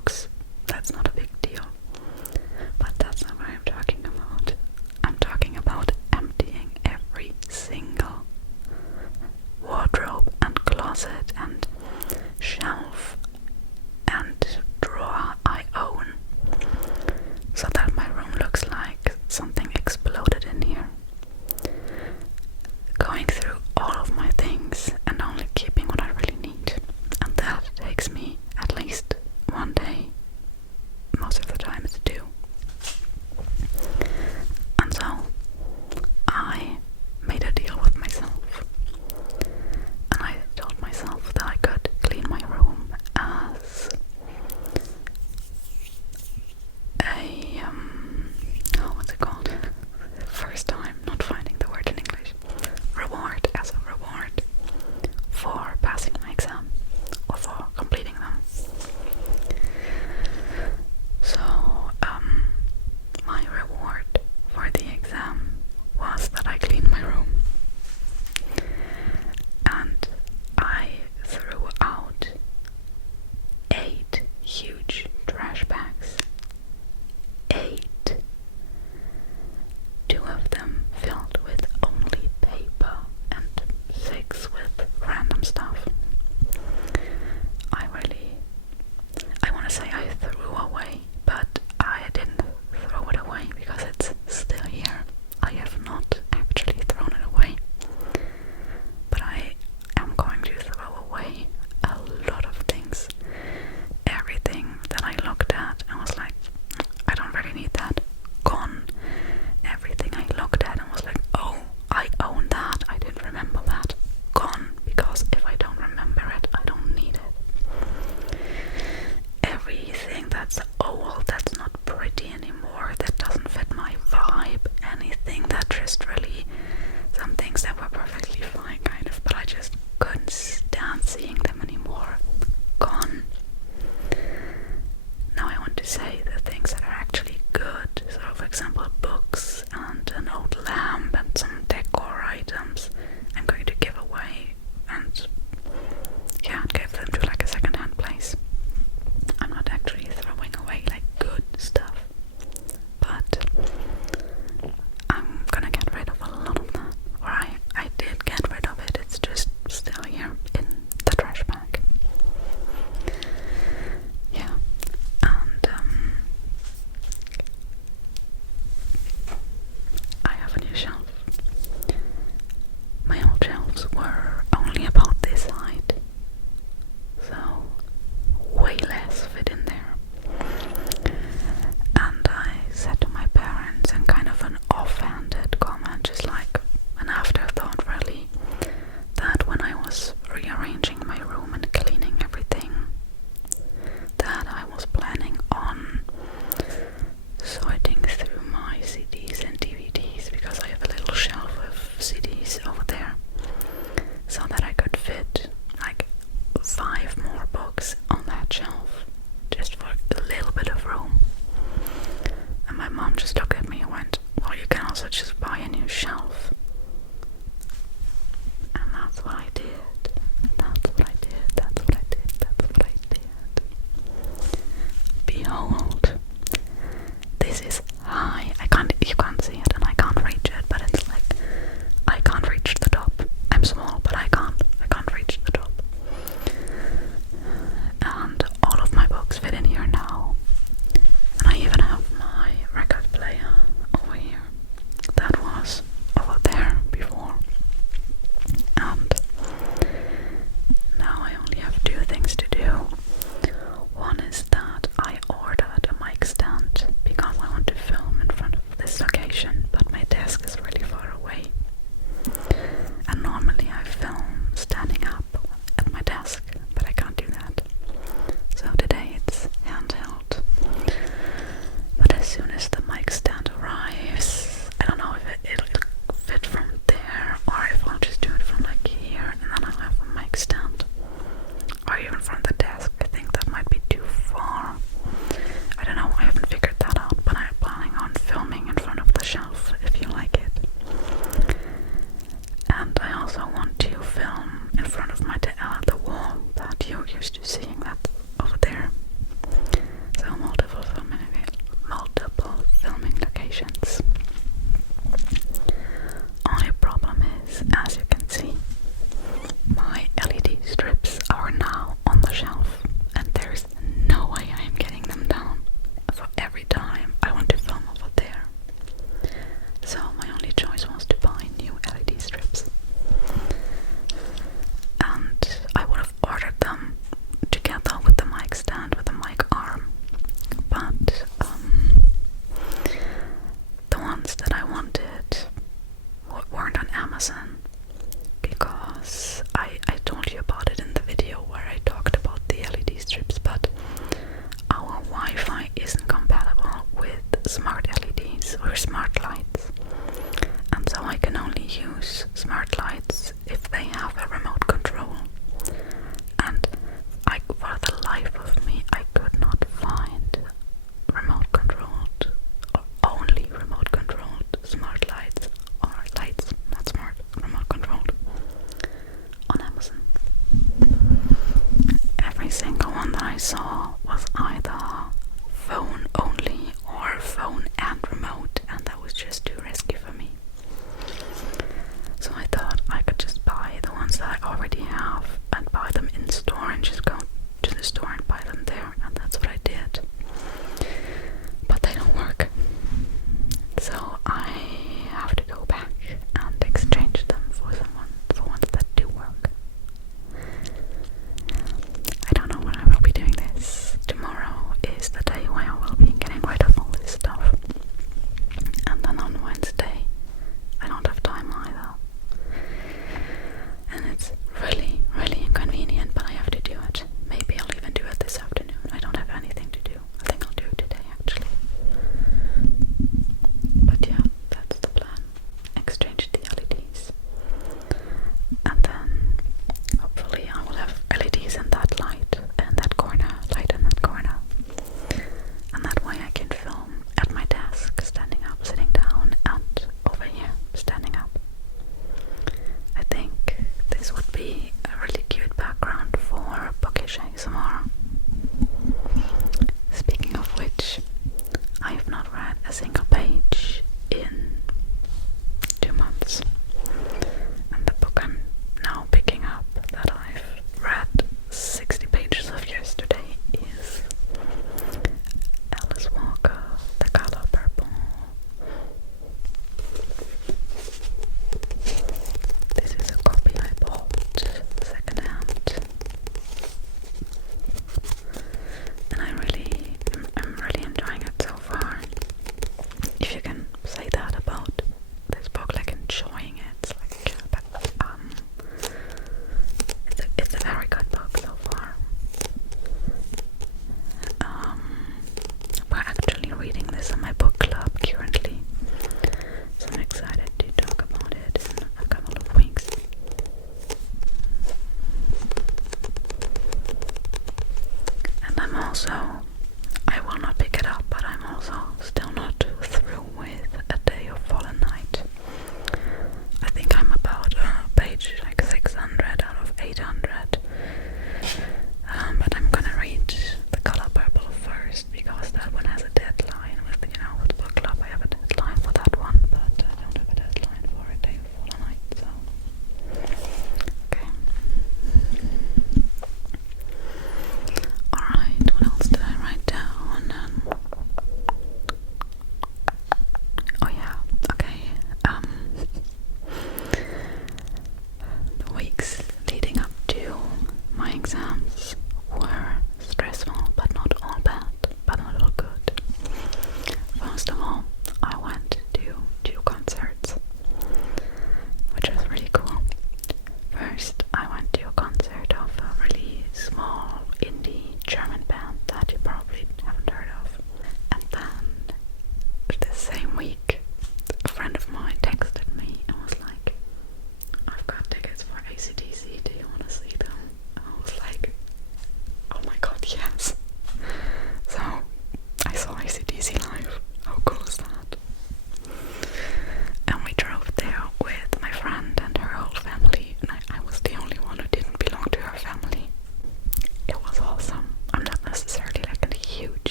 books. That's not a big deal. But that's not what I'm talking about. I'm talking about emptying every single wardrobe and closet and shelf and drawer I own, so that my room looks like something exploded in here. Going through all of my things and only keeping what I really need. And that takes me at least one day, most of the time to do. And so I made a deal with myself. And I told myself that I could clean my room as a, what's it called? First time not finding the word in English. Reward, as a reward for passing my exam or for completing them. So, my reward for the exam was that I cleaned my room. And I threw out 8 huge trash bags. 8. 2 of them filled with only paper and 6 with random stuff. I want to say I threw away, but I didn't throw it away because it's still here. I have not actually thrown it away, but I am going to throw away a lot of things. Everything that saw was either phone only or phone and remote, and that was just too risky for me. So I thought I could just buy the ones that I already have and buy them in store and just go to the store and buy them there, and that's what I did. But they don't work. So I have to go back and exchange them for ones that do work. I don't know when I will be doing this. Tomorrow is the day where I will be getting rid of all this stuff. And then on Wednesday, I don't have time either. And it's really, really inconvenient, but I have to do it. Maybe I'll even do it this afternoon. I don't have anything to do. I think I'll do it today, actually. But yeah, that's the plan. Exchange the LEDs. And then hopefully I will have LEDs in that light in that corner, and that way I can film at my desk, standing up, sitting down, and over here, standing up. I think this would be a really cute background for bookish ASMR. Speaking of which, I have not read a single page in 2 months. And the book I'm now picking up that I've read 60 pages of yesterday is Alice Walker, The Color Purple. This is a copy I bought secondhand, and I'm really enjoying it so far. If you can say that about this book, like enjoying it, it's like it's a very good book so far. We're actually reading this in my book club currently, so I'm excited to talk about it in a couple of weeks. And I will not pick it up, but I'm also still not through with A Day of Fallen Night. I think I'm about page like 600 out of 800. But I'm gonna read The Color Purple first, because that one has a deadline. With with book club I have a deadline for that one, but I don't have a deadline for A Day of Fallen Night, so okay. Alright, what else did I write down?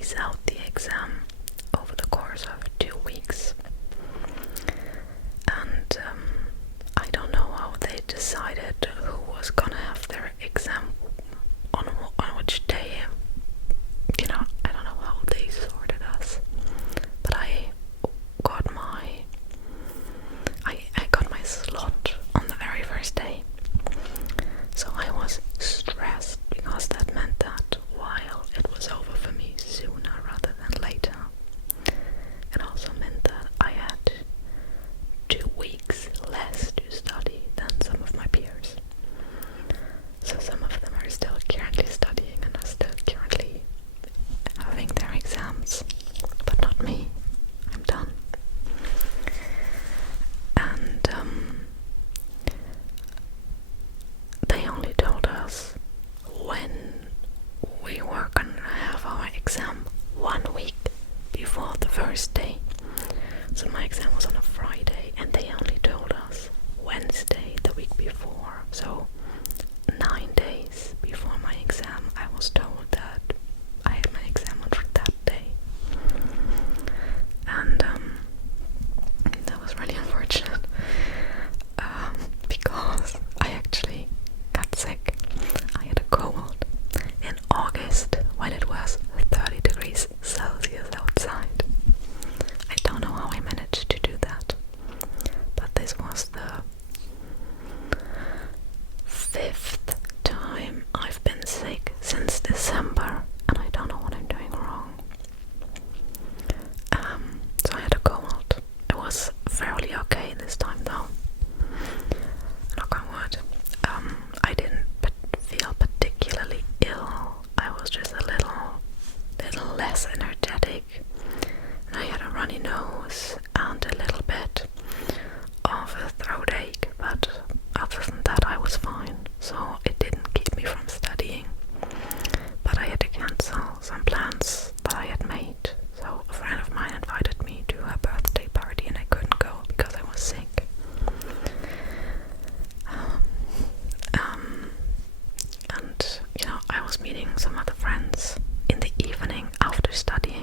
space out the exam over the course of 2 weeks. And I don't know how they decided who was gonna have their exam on which day. You know, I don't know how they sorted us, but I got my slot on the very first day. So I was stressed because that meant that while it was over for me sooner rather than later, it also meant that I had 2 weeks less to study than some of my peers. So some of them are still currently studying and are still currently having their exams, but not me. I'm done. And they only told us when we were gonna have our exam 1 week before the first day. So my exam was on a Friday and they only told us Wednesday the week before. So 9 days before my exam I was told that I had my exam on that day. And that was really unfortunate, because I actually got sick. I had a cold in August when it was 30 degrees Celsius outside. I don't know how I managed to do that, but this was the 5th time I've been sick since December, and I don't know what I'm doing wrong. So I had a cold. It was fairly okay this time though. Knock on wood. I didn't feel particularly ill. I was just a little less energetic. And I had a runny nose and a little bit of a throat ache, but other than that I was fine. So it didn't keep me from studying. But I had to cancel some plans that I had made. So a friend of mine invited me to her birthday party and I couldn't go because I was sick. And you know, I was meeting some other friends in the evening after studying,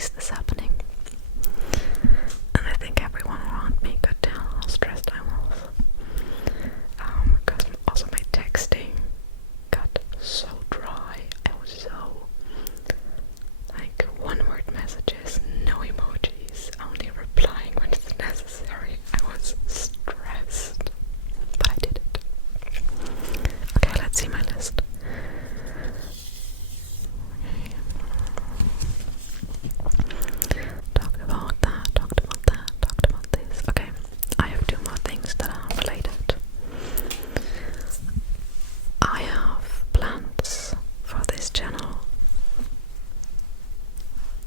is this happening? And I think everyone around me could tell how stressed I was. Because also my texting got so dry. I was so like one-word messages, no emojis, only replying when it's necessary. I was stressed, but I did it. Okay, let's see my list. Talked about that, talked about this. Okay, I have 2 more things that are related. I have plans for this channel,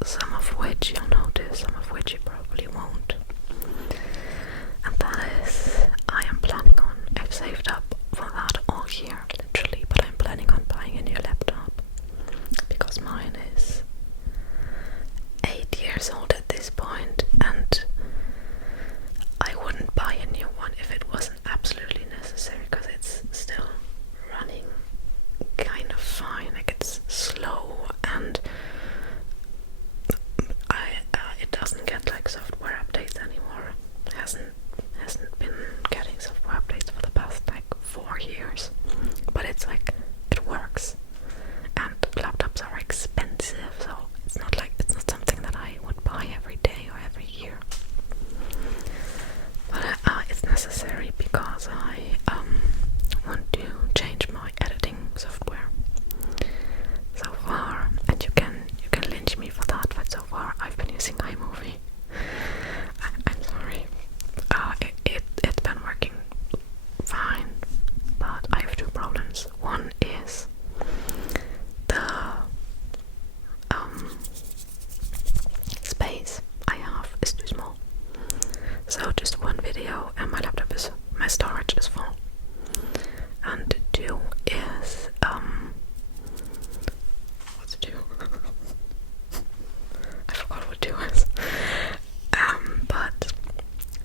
some of which you'll notice, some of which you probably won't. And that is, I am planning on, I've saved up for that all year, literally, but I'm planning on buying a new laptop. Because mine is 8 years old at this point, and I wouldn't buy a new one if it wasn't absolutely necessary, because it's still running kind of fine. Like, it's slow, and it doesn't get like software updates anymore. It hasn't been getting software updates for the past like 4 years, but it's like, it works. And laptops are expensive, so it's not something that I would buy every day or every year. But it's necessary because I want to change my editing software. So far, and you can lynch me for that, but so far I've been using iMovie. I'm sorry. It's been working fine, but I have 2 problems. One is the space I have is too small. So just 1 video and my storage is full. And 2 is what's 2? I forgot what 2 is. But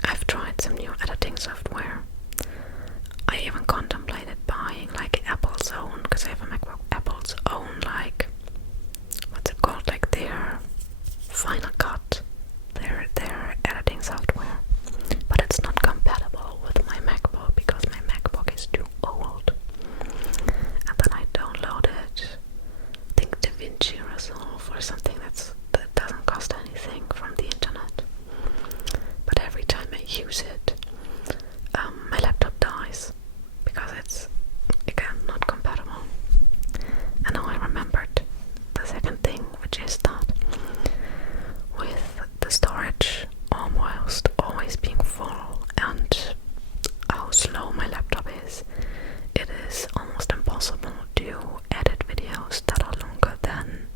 I've tried some new editing software. I even contemplated buying like Apple's own, because I have a MacBook, Apple's own, like, what's it called, like their Final Cut, their editing software. But it's not compatible with my MacBook because my MacBook is too old. And then I downloaded, I think DaVinci Resolve or something that doesn't cost anything from the internet. But every time I use it, my laptop dies because it's, again, not compatible. And now I remembered the second thing, which is that with the storage almost always being full and how slow my laptop is, it is almost impossible to edit videos that are longer than,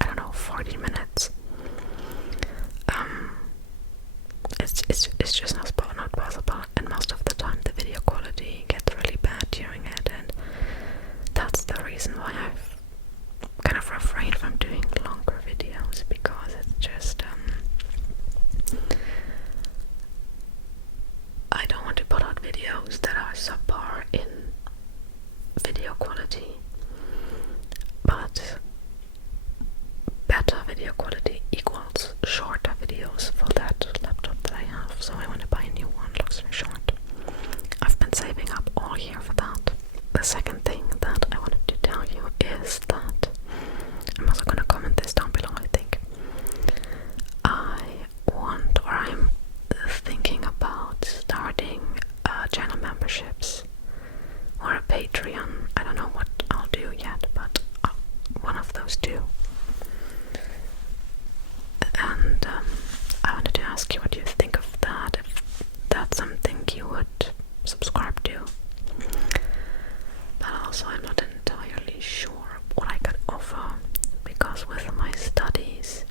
I don't know, 40 minutes. It's just not possible, and most of the time the video quality gets really bad during it, and that's the reason why I've kind of refrained from doing longer videos, because it's just I don't want to put out videos that are subpar in video quality, but better video quality equals shorter videos for that laptop that I have. So I want to buy a new one, long story short. I've been saving up all year for that. The second thing that I wanted to tell you is that, I'm also going to comment this down below, I think. I'm thinking about starting channel memberships or a Patreon. I don't know what I'll do yet, but one of those 2. And I wanted to ask you what you think of that, if that's something you would subscribe to. But also I'm not entirely sure what I could offer, because with my studies,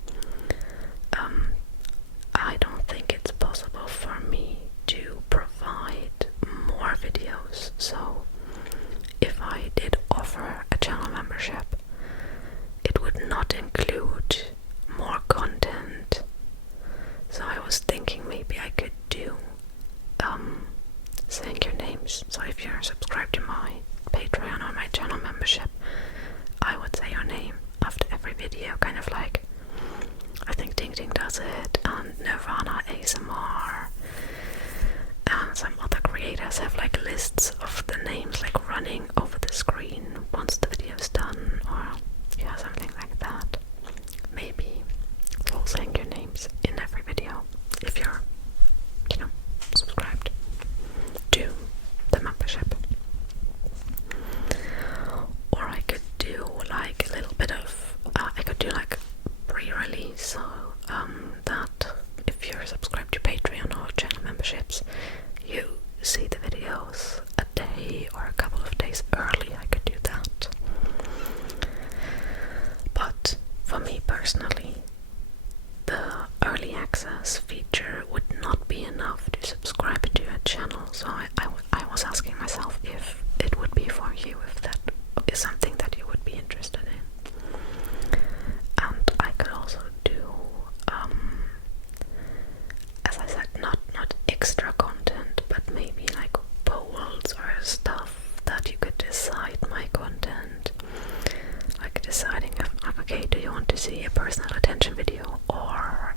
I don't think it's possible for me to provide more videos. So if I did offer a channel membership, it would not include more content. So I was thinking that if you're subscribed to Patreon or channel memberships, you see the videos a day or a couple of days early. I could do that. But for me personally, the early access feature would not be enough to subscribe to a channel, so I was asking myself if it would be for you, if that is something that you would be interested in. And I could also do, as I said, not extra content, but maybe like polls or stuff that you could decide my content. Like deciding if, like, okay, do you want to see a personal attention video or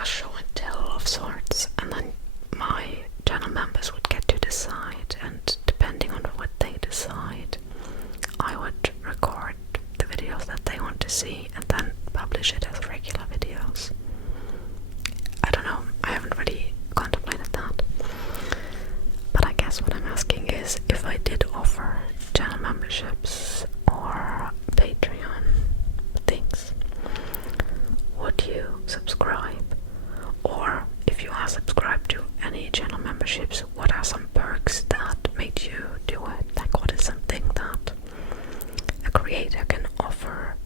a show and tell of sorts, and then my channel members would get to decide, and depending on what they decide, I would record the videos that they want to see and then publish it as regular videos. I don't know, I haven't really contemplated that. But I guess what I'm asking is, if I did offer channel memberships or Patreon things, would you subscribe? Or if you are subscribed to any channel memberships, what are some perks that made you do it? Like, what is something that a creator can offer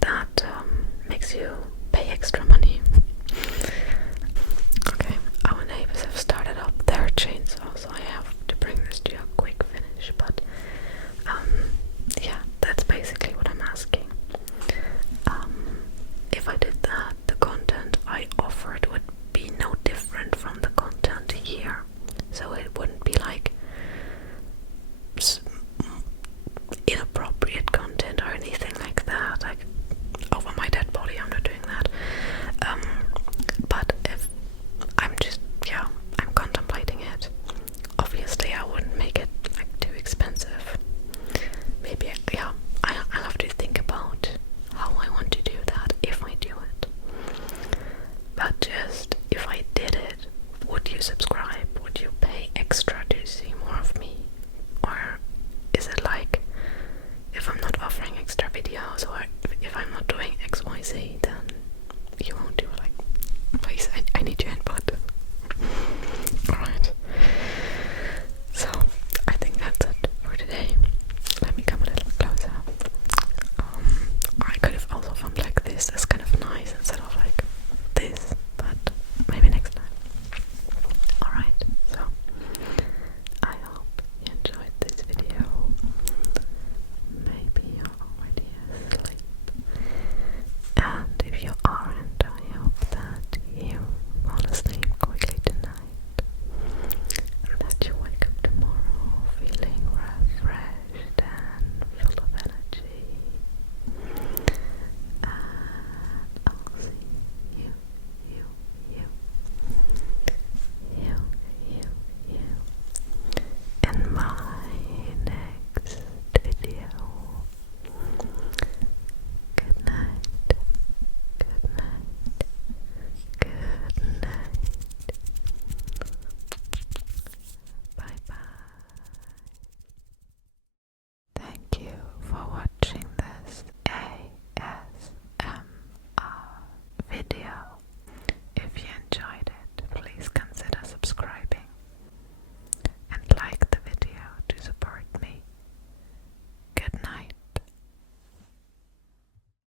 that makes you pay extra money?